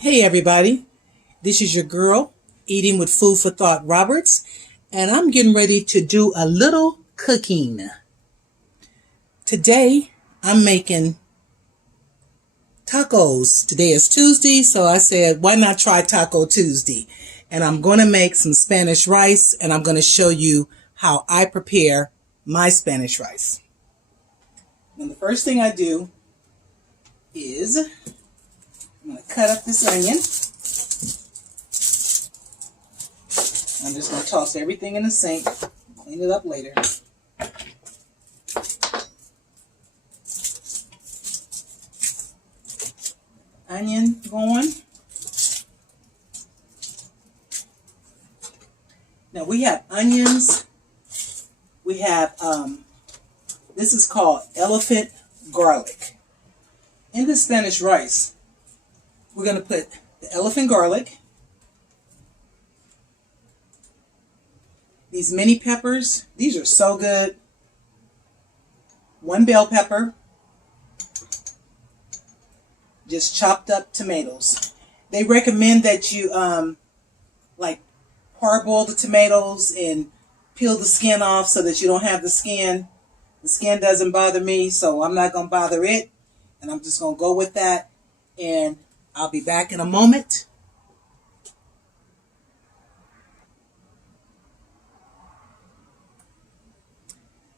Hey everybody, this is your girl, Eating with Food for Thought Roberts, and I'm getting ready to do a little cooking. Today, I'm making tacos. Today is Tuesday, so I said, why not try Taco Tuesday? And I'm going to make some Spanish rice, and I'm going to show you how I prepare my Spanish rice. Now, the first thing I do is I'm going to cut up this onion. I'm just going to toss everything in the sink, clean it up later. Onion going. Now we have onions. We have, this is called elephant garlic. In the Spanish rice, we're going to put the elephant garlic, these mini peppers, these are so good, one bell pepper, just chopped up tomatoes. They recommend that you like parboil the tomatoes and peel the skin off so that you don't have the skin. The skin doesn't bother me, so I'm not going to bother it. And I'm just going to go with that. And I'll be back in a moment.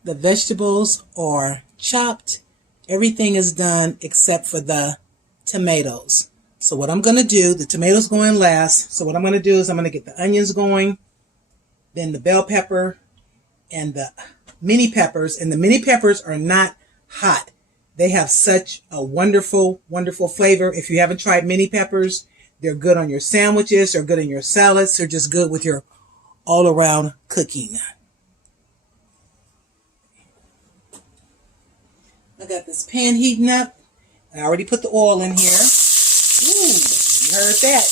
The vegetables are chopped. Everything is done except for the tomatoes. So what I'm going to do, the tomatoes go in last. So what I'm going to do is I'm going to get the onions going, then the bell pepper and the mini peppers. And the mini peppers are not hot. They have such a wonderful, wonderful flavor. If you haven't tried mini peppers, they're good on your sandwiches. They're good in your salads. They're just good with your all-around cooking. I got this pan heating up. I already put the oil in here. Ooh, you heard that.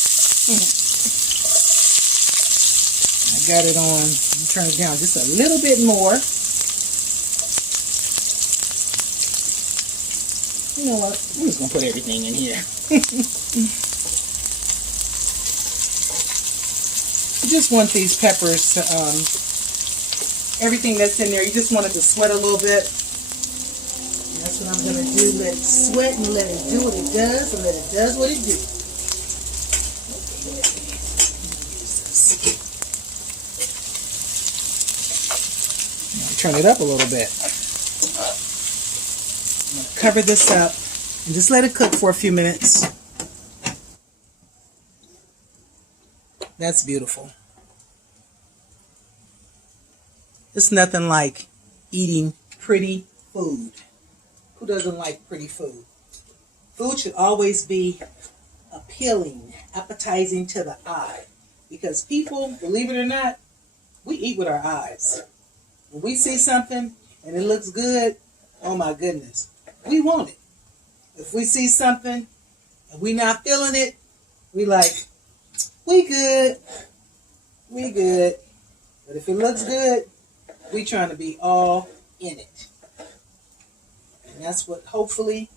I got it on. I'm turn it down just a little bit more. You know what? I'm just going to put everything in here. You just want these peppers to, everything that's in there, you just want it to sweat a little bit. That's what I'm going to do. Let it sweat and let it do what it does and let it does what it do. Okay. Now turn it up a little bit. I'm going to cover this up and just let it cook for a few minutes. That's beautiful. It's nothing like eating pretty food. Who doesn't like pretty food? Food should always be appealing, appetizing to the eye. Because people, believe it or not, we eat with our eyes. When we see something and it looks good, oh my goodness, we want it. If we see something and we're not feeling it, we like, we good. We good. But if it looks good, we trying to be all in it. And that's what, hopefully,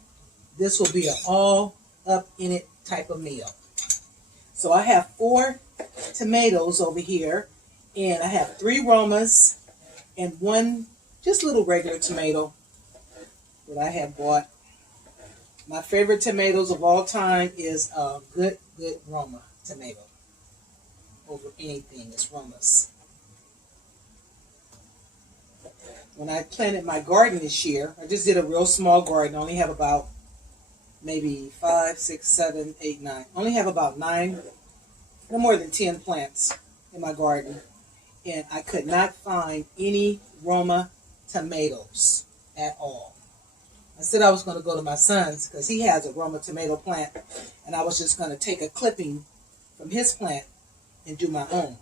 this will be an all up in it type of meal. So I have 4 tomatoes over here, and I have 3 Romas and 1 just little regular tomato that I have bought. My favorite tomatoes of all time is a good Roma tomato. Over anything, it's Romas. When I planted my garden this year, I just did a real small garden. I only have about maybe 5, 6, 7, 8, 9. I only have about 9, no more than 10 plants in my garden. And I could not find any Roma tomatoes at all. I said I was going to go to my son's because he has a Roma tomato plant. And I was just going to take a clipping from his plant and do my own.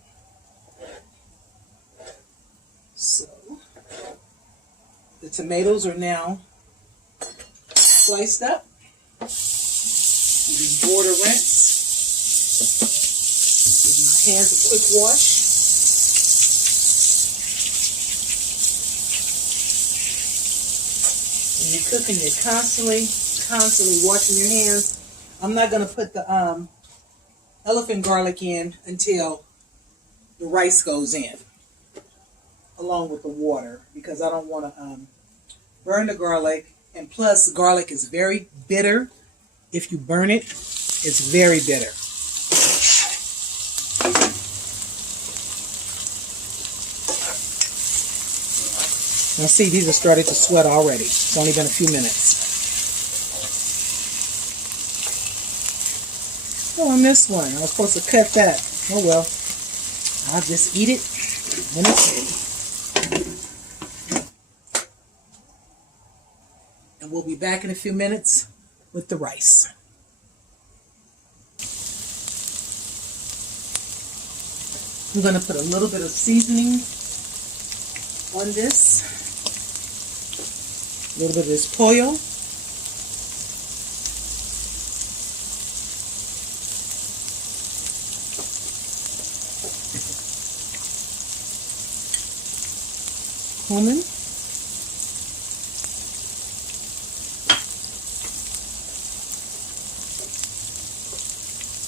So the tomatoes are now sliced up. Just border rinse. Give my hands a quick wash. When you're cooking, you're constantly washing your hands. I'm not going to put the elephant garlic in until the rice goes in, along with the water, because I don't want to burn the garlic. And plus, garlic is very bitter. If you burn it, it's very bitter. Now see, these have started to sweat already. It's only been a few minutes. Oh, I missed one. I was supposed to cut that. Oh well. I'll just eat it when it's ready. And we'll be back in a few minutes with the rice. I'm going to put a little bit of seasoning on this. A little bit of this pollo. Cumin.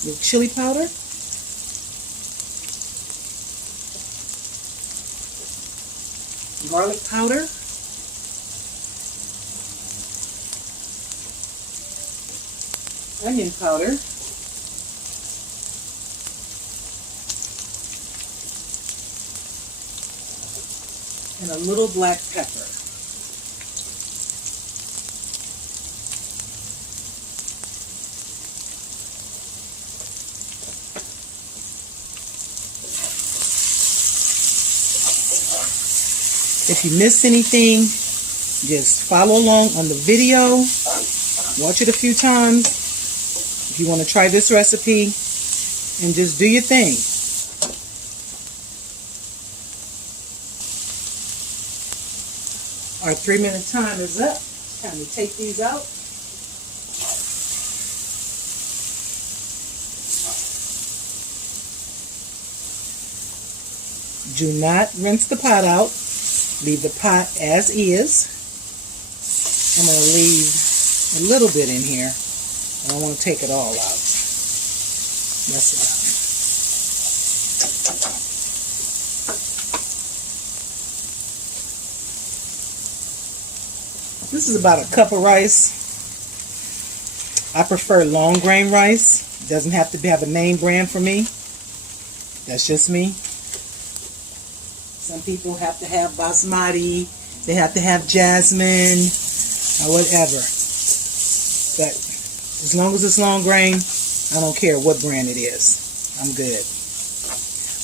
Your chili powder. Garlic powder. Onion powder. And a little black pepper. If you missed anything, just follow along on the video. Watch it a few times. If you want to try this recipe, and just do your thing. Our 3-minute time is up. Time to take these out. Do not rinse the pot out. Leave the pot as is. I'm going to leave a little bit in here. I don't want to take it all out. Mess it up. This is about a cup of rice. I prefer long grain rice. It doesn't have to have a name brand for me. That's just me. Some people have to have basmati. They have to have jasmine or whatever. But as long as it's long grain, I don't care what brand it is. I'm good.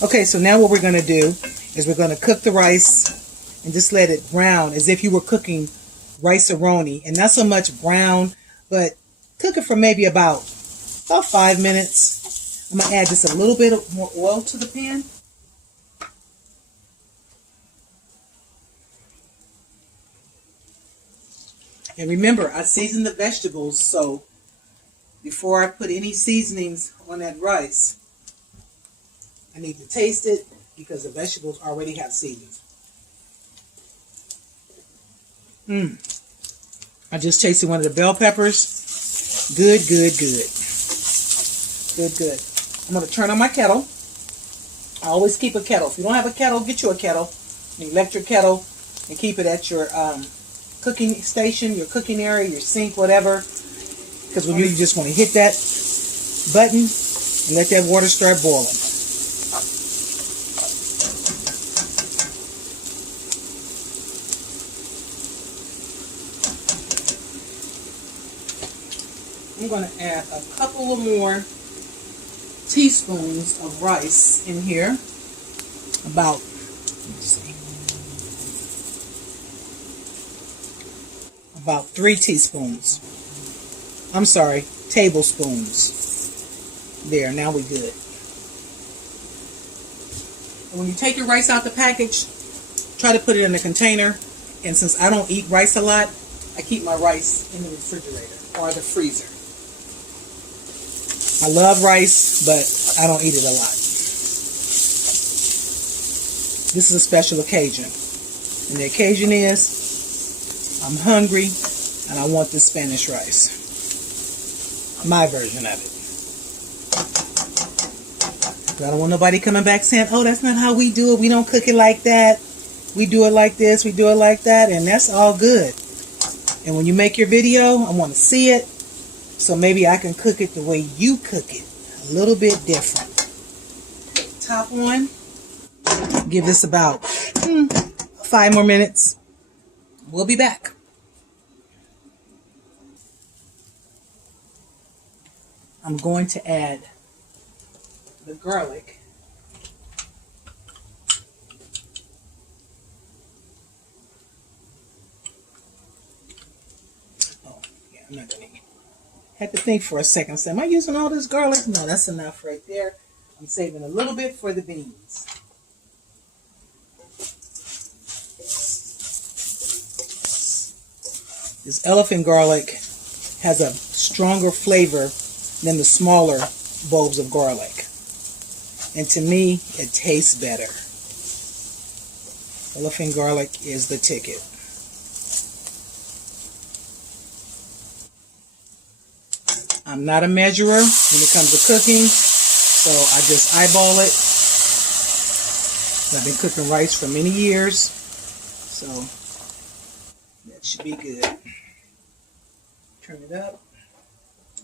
Okay, so now what we're going to do is we're going to cook the rice and just let it brown as if you were cooking rice-a-roni, and not so much brown, but cook it for maybe about 5 minutes. I'm going to add just a little bit of more oil to the pan. And remember, I seasoned the vegetables, so before I put any seasonings on that rice, I need to taste it because the vegetables already have seasonings. I just tasted one of the bell peppers. Good, good, good. Good, good. I'm going to turn on my kettle. I always keep a kettle. If you don't have a kettle, get you a kettle, an electric kettle, and keep it at your cooking station, your cooking area, your sink, whatever. Because when you just want to hit that button and let that water start boiling. I'm going to add a couple of more teaspoons of rice in here. About, let's see, about 3 teaspoons. I'm sorry, tablespoons. There, now we're good. And when you take your rice out the package, try to put it in a container. And since I don't eat rice a lot, I keep my rice in the refrigerator or the freezer. I love rice, but I don't eat it a lot. This is a special occasion. And the occasion is, I'm hungry, and I want this Spanish rice. My version of it. I don't want nobody coming back saying, oh, that's not how we do it. We don't cook it like that. We do it like this. We do it like that. And that's all good. And when you make your video, I want to see it. So maybe I can cook it the way you cook it. A little bit different. Top one. Give this about 5 more minutes. We'll be back. I'm going to add the garlic. Oh, yeah, I'm not going to. Had to think for a second. Say, am I using all this garlic? No, that's enough right there. I'm saving a little bit for the beans. This elephant garlic has a stronger flavor than the smaller bulbs of garlic. And to me, it tastes better. Elephant garlic is the ticket. I'm not a measurer when it comes to cooking, so I just eyeball it. I've been cooking rice for many years, so that should be good. Turn it up.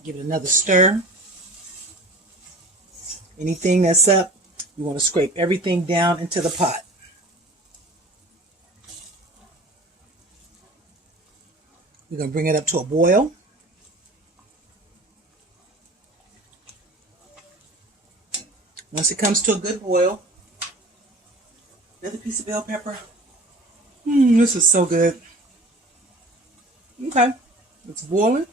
Give it another stir. Anything that's up, you want to scrape everything down into the pot. We're going to bring it up to a boil. Once it comes to a good boil, another piece of bell pepper. This is so good. Okay, it's boiling.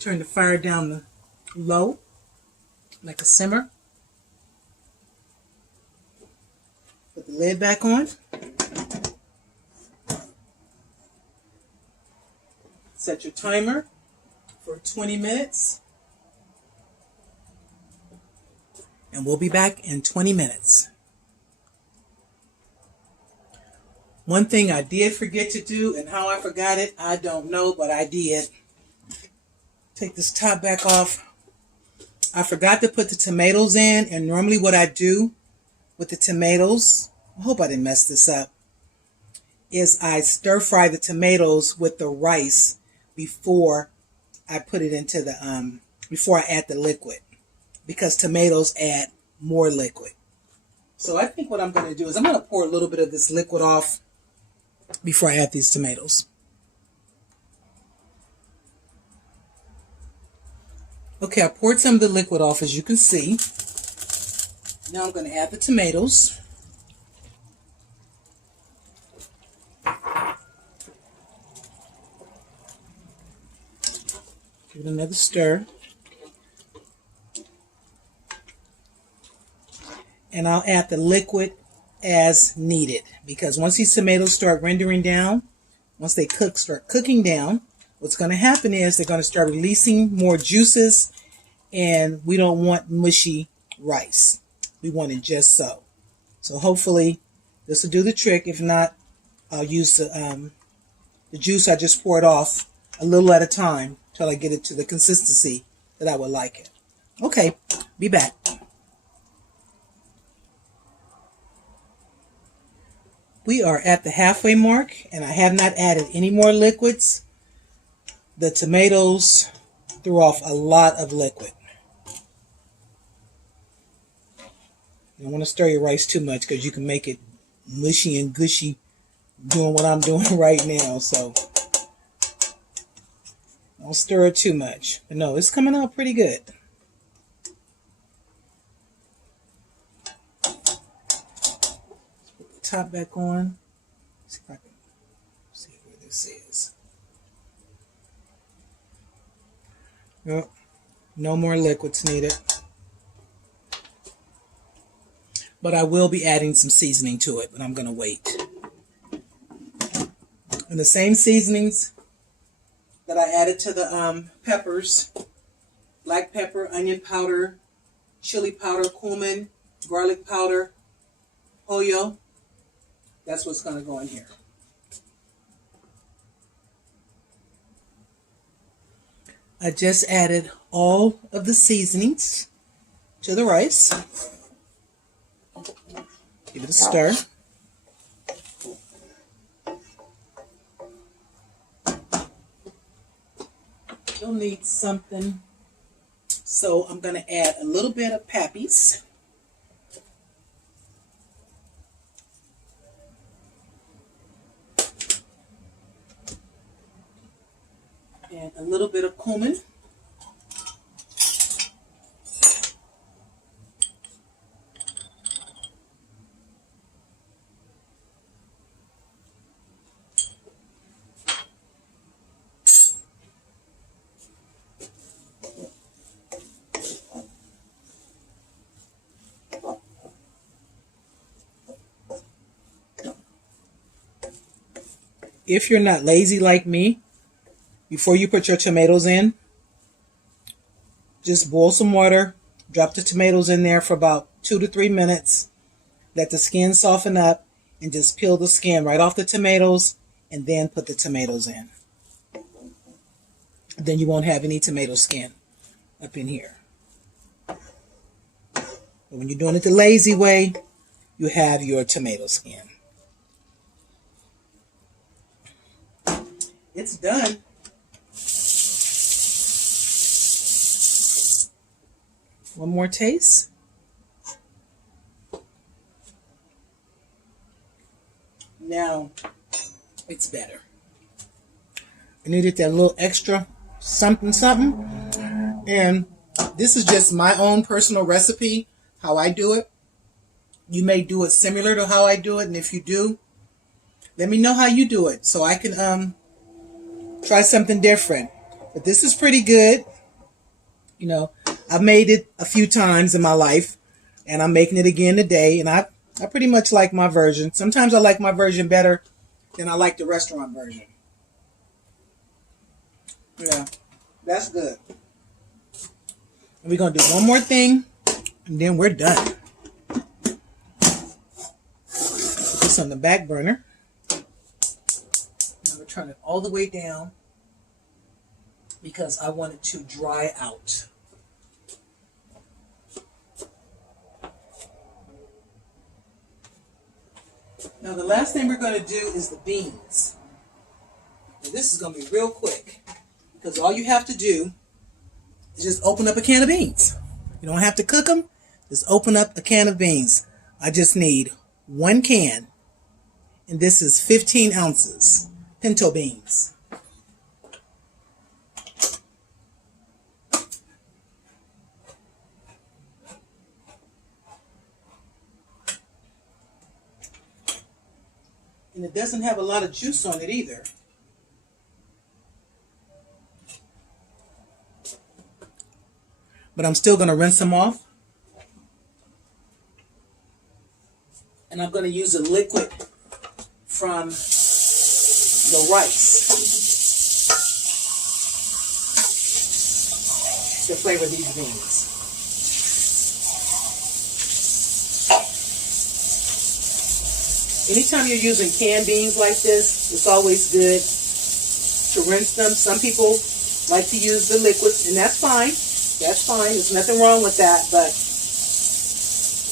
Turn the fire down low, like a simmer. Put the lid back on. Set your timer for 20 minutes. And we'll be back in 20 minutes. One thing I did forget to do, and how I forgot it, I don't know, but I did. Take this top back off. I forgot to put the tomatoes in, and normally what I do with the tomatoes, I hope I didn't mess this up, is I stir fry the tomatoes with the rice before I put it into the, before I add the liquid. Because tomatoes add more liquid. So I think what I'm going to do is I'm going to pour a little bit of this liquid off before I add these tomatoes. Okay, I poured some of the liquid off, as you can see. Now I'm going to add the tomatoes. Give it another stir. And I'll add the liquid as needed, because once these tomatoes start rendering down, once they start cooking down, what's going to happen is they're going to start releasing more juices, and we don't want mushy rice. We want it just so. So hopefully this will do the trick. If not, I'll use the juice I just poured off a little at a time till I get it to the consistency that I would like it. Okay, be back. We are at the halfway mark, and I have not added any more liquids. The tomatoes threw off a lot of liquid. You don't want to stir your rice too much, because you can make it mushy and gushy doing what I'm doing right now. So don't stir it too much. But no, it's coming out pretty good. Top back on. See if I can see where this is. Yep. No more liquids needed. But I will be adding some seasoning to it, but I'm going to wait. And the same seasonings that I added to the peppers, black pepper, onion powder, chili powder, cumin, garlic powder, pollo, that's what's going to go in here. I just added all of the seasonings to the rice. Give it a stir. You'll need something, so I'm going to add a little bit of pappies. And a little bit of cumin. If you're not lazy like me, before you put your tomatoes in, just boil some water, drop the tomatoes in there for about 2 to 3 minutes, let the skin soften up, and just peel the skin right off the tomatoes, and then put the tomatoes in. Then you won't have any tomato skin up in here. But when you're doing it the lazy way, you have your tomato skin. It's done. One more taste. Now, it's better. I needed that little extra something. And this is just my own personal recipe, how I do it. You may do it similar to how I do it. And if you do, let me know how you do it so I can try something different. But this is pretty good. You know, I've made it a few times in my life, and I'm making it again today, and I pretty much like my version. Sometimes I like my version better than I like the restaurant version. Yeah, that's good. And we're going to do one more thing, and then we're done. Put this on the back burner. I'm going to turn it all the way down because I want it to dry out. Now the last thing we're going to do is the beans. And this is going to be real quick because all you have to do is just open up a can of beans. You don't have to cook them. Just open up a can of beans. I just need 1 can, and this is 15 ounces pinto beans. And it doesn't have a lot of juice on it either. But I'm still going to rinse them off. And I'm going to use a liquid from the rice to flavor these beans. Anytime you're using canned beans like this, it's always good to rinse them. Some people like to use the liquids, and that's fine. That's fine. There's nothing wrong with that, but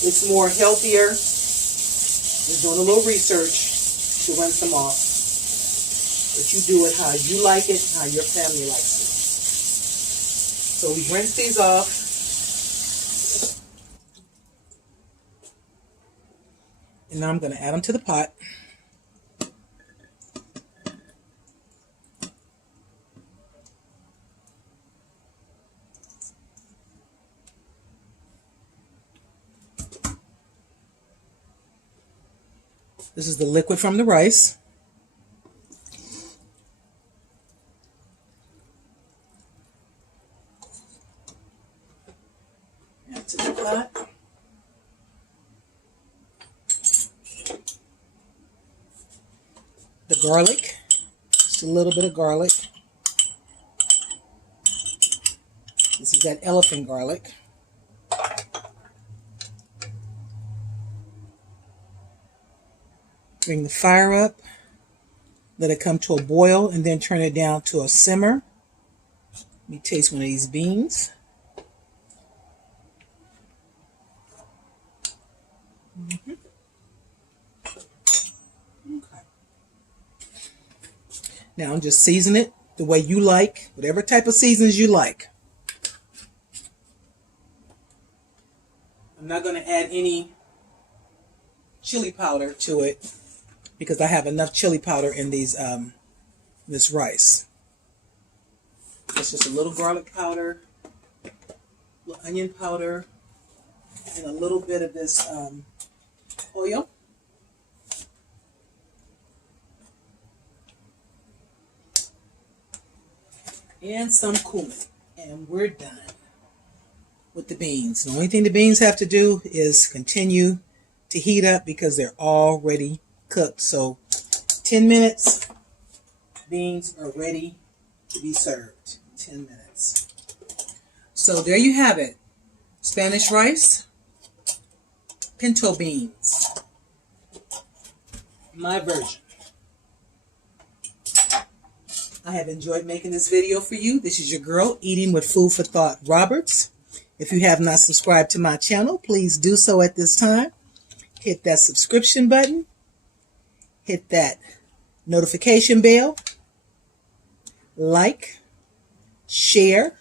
it's more healthier. Just doing a little research to rinse them off. But you do it how you like it, how your family likes it. So we rinse these off. And now I'm going to add them to the pot. This is the liquid from the rice. Add to the pot. The garlic, just a little bit of garlic. This is that elephant garlic. Bring the fire up, let it come to a boil, and then turn it down to a simmer. Let me taste one of these beans. Mm-hmm. Okay. Now just season it the way you like, whatever type of seasons you like. I'm not going to add any chili powder to it because I have enough chili powder in this rice. It's just a little garlic powder, a little onion powder, and a little bit of this oil. And some cumin. And we're done with the beans. The only thing the beans have to do is continue to heat up because they're already cooked. So 10 minutes, beans are ready to be served. 10 minutes. So there you have it. Spanish rice, pinto beans. My version. I have enjoyed making this video for you. This is your girl, Eating with Food for Thought Roberts. If you have not subscribed to my channel, please do so at this time. Hit that subscription button. Hit that notification bell. Like. Share.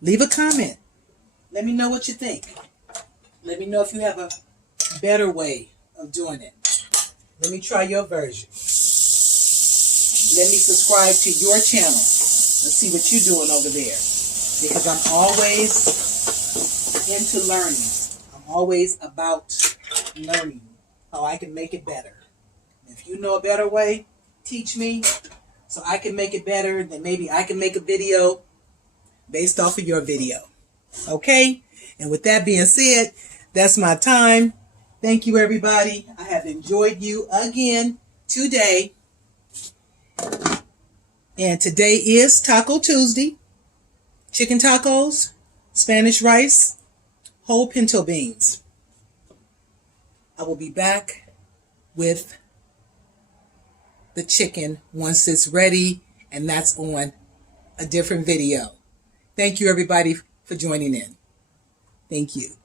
Leave a comment. Let me know what you think. Let me know if you have a better way of doing it. Let me try your version. Let me subscribe to your channel. Let's see what you're doing over there. Because I'm always into learning. I'm always about learning how I can make it better. If you know a better way, teach me so I can make it better. Then maybe I can make a video based off of your video. Okay? And with that being said, that's my time. Thank you, everybody. I have enjoyed you again today. And today is Taco Tuesday. Chicken tacos, Spanish rice, whole pinto beans. I will be back with the chicken once it's ready, and that's on a different video. Thank you, everybody, for joining in. Thank you.